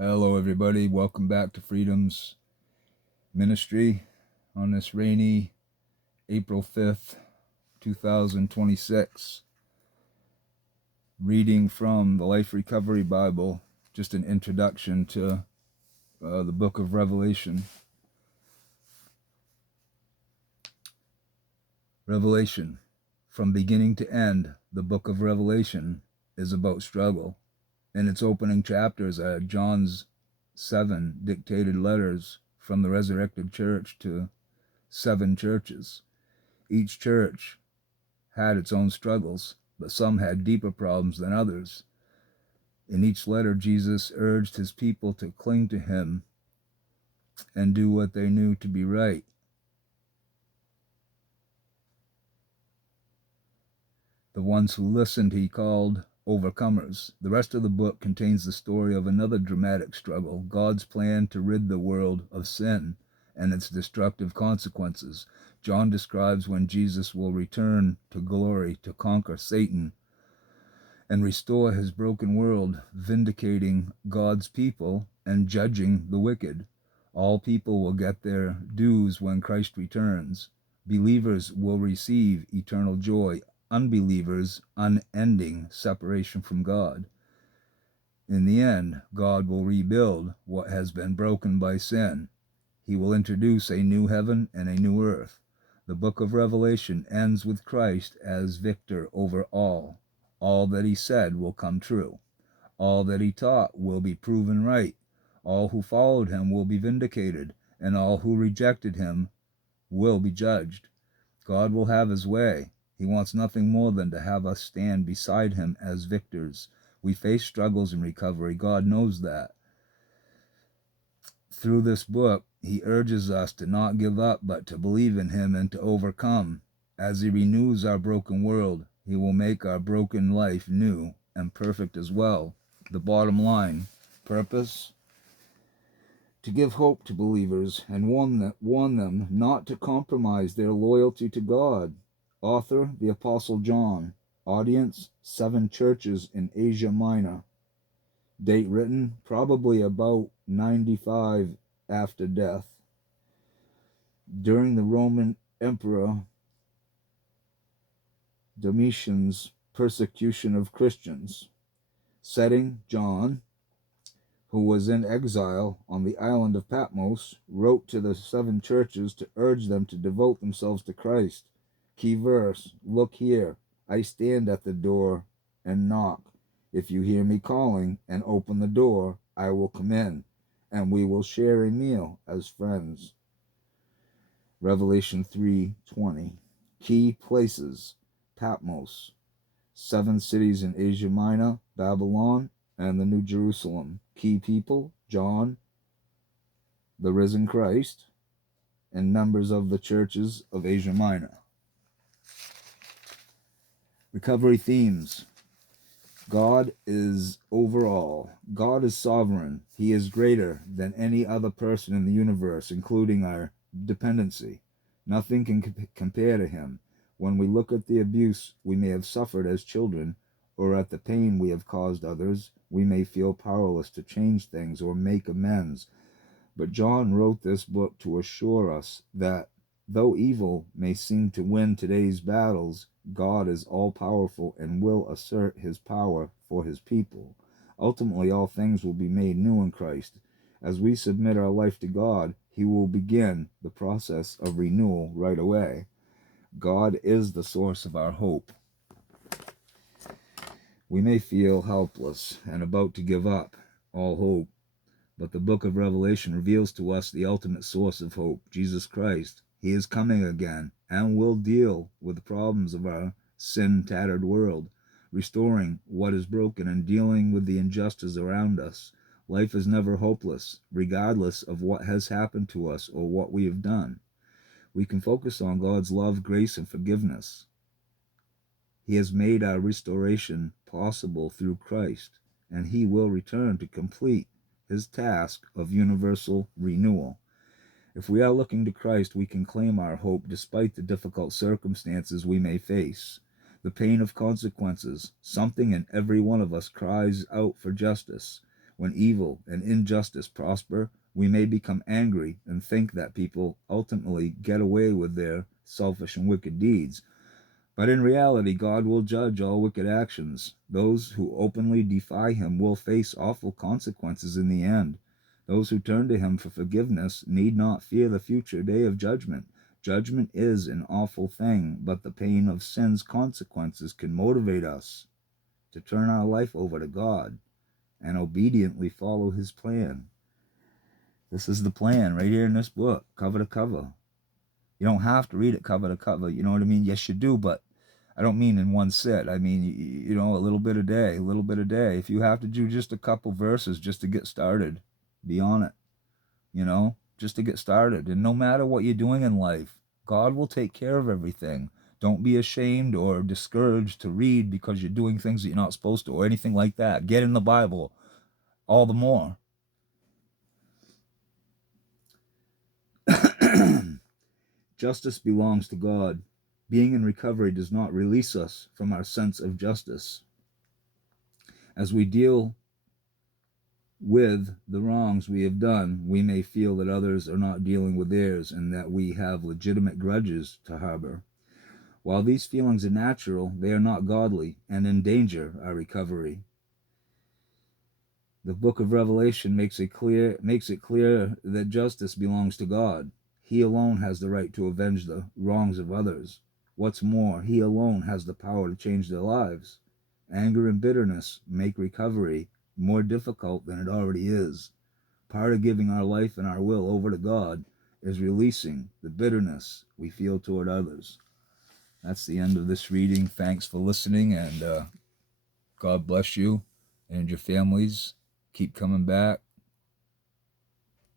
Hello, everybody. Welcome back to Freedom's Ministry on this rainy April 5th, 2026. Reading from the Life Recovery Bible, just an introduction to the book of Revelation. Revelation. From beginning to end, the book of Revelation is about struggle. In its opening chapters are John's 7 dictated letters from the resurrected church to 7 churches. Each church had its own struggles, but some had deeper problems than others. In each letter, Jesus urged his people to cling to him and do what they knew to be right. The ones who listened he called overcomers. The rest of the book contains the story of another dramatic struggle, God's plan to rid the world of sin and its destructive consequences. John describes when Jesus will return to glory to conquer Satan and restore his broken world, vindicating God's people and judging the wicked. All people will get their dues when Christ returns. Believers will receive eternal joy, unbelievers unending separation from God. In the end, God will rebuild what has been broken by sin. He will introduce a new heaven and a new earth. The book of Revelation ends with Christ as victor over all. All that he said will come true. All that he taught will be proven right. All who followed him will be vindicated, and all who rejected him will be judged. God will have his way. He wants nothing more than to have us stand beside him as victors. We face struggles in recovery. God knows that. Through this book, he urges us to not give up, but to believe in him and to overcome. As he renews our broken world, he will make our broken life new and perfect as well. The bottom line, purpose, to give hope to believers and warn them not to compromise their loyalty to God. Author, the Apostle John. Audience, 7 churches in Asia Minor. Date written, probably about 95 after death. During the Roman Emperor Domitian's persecution of Christians. Setting, John, who was in exile on the island of Patmos, wrote to the 7 churches to urge them to devote themselves to Christ. Key verse, look here, I stand at the door and knock. If you hear me calling and open the door, I will come in, and we will share a meal as friends. Revelation 3:20. Key places, Patmos, 7 cities in Asia Minor, Babylon, and the New Jerusalem. Key people, John, the risen Christ, and members of the churches of Asia Minor. Recovery themes. God is overall. God is sovereign. He is greater than any other person in the universe, including our dependency. Nothing can compare to him. When we look at the abuse we may have suffered as children, or at the pain we have caused others, we may feel powerless to change things or make amends. But John wrote this book to assure us that though evil may seem to win today's battles, God is all-powerful and will assert his power for his people. Ultimately, all things will be made new in Christ. As we submit our life to God, he will begin the process of renewal right away. God is the source of our hope. We may feel helpless and about to give up all hope, but the book of Revelation reveals to us the ultimate source of hope, Jesus Christ. He is coming again and will deal with the problems of our sin-tattered world, restoring what is broken and dealing with the injustice around us. Life is never hopeless, regardless of what has happened to us or what we have done. We can focus on God's love, grace, and forgiveness. He has made our restoration possible through Christ, and he will return to complete his task of universal renewal. If we are looking to Christ, we can claim our hope despite the difficult circumstances we may face. The pain of consequences, something in every one of us cries out for justice. When evil and injustice prosper, we may become angry and think that people ultimately get away with their selfish and wicked deeds. But in reality, God will judge all wicked actions. Those who openly defy him will face awful consequences in the end. Those who turn to him for forgiveness need not fear the future day of judgment. Judgment is an awful thing, but the pain of sin's consequences can motivate us to turn our life over to God and obediently follow his plan. This is the plan right here in this book, cover to cover. You don't have to read it cover to cover, you know what I mean? Yes, you do, but I don't mean in one sit. I mean, you know, a little bit a day, a little bit a day. If you have to do just a couple verses just to get started, be on it, you know, just to get started. And no matter what you're doing in life, God will take care of everything. Don't be ashamed or discouraged to read because you're doing things that you're not supposed to or anything like that. Get in the Bible all the more. Justice belongs to God. Being in recovery does not release us from our sense of justice. As we deal with the wrongs we have done, we may feel that others are not dealing with theirs and that we have legitimate grudges to harbor. While these feelings are natural, they are not godly and endanger our recovery. The book of Revelation makes it clear that justice belongs to God. He alone has the right to avenge the wrongs of others. What's more, he alone has the power to change their lives. Anger and bitterness make recovery more difficult than it already is. Part of giving our life and our will over to God is releasing the bitterness we feel toward others. That's the end of this reading. Thanks for listening, and God bless you and your families. Keep coming back.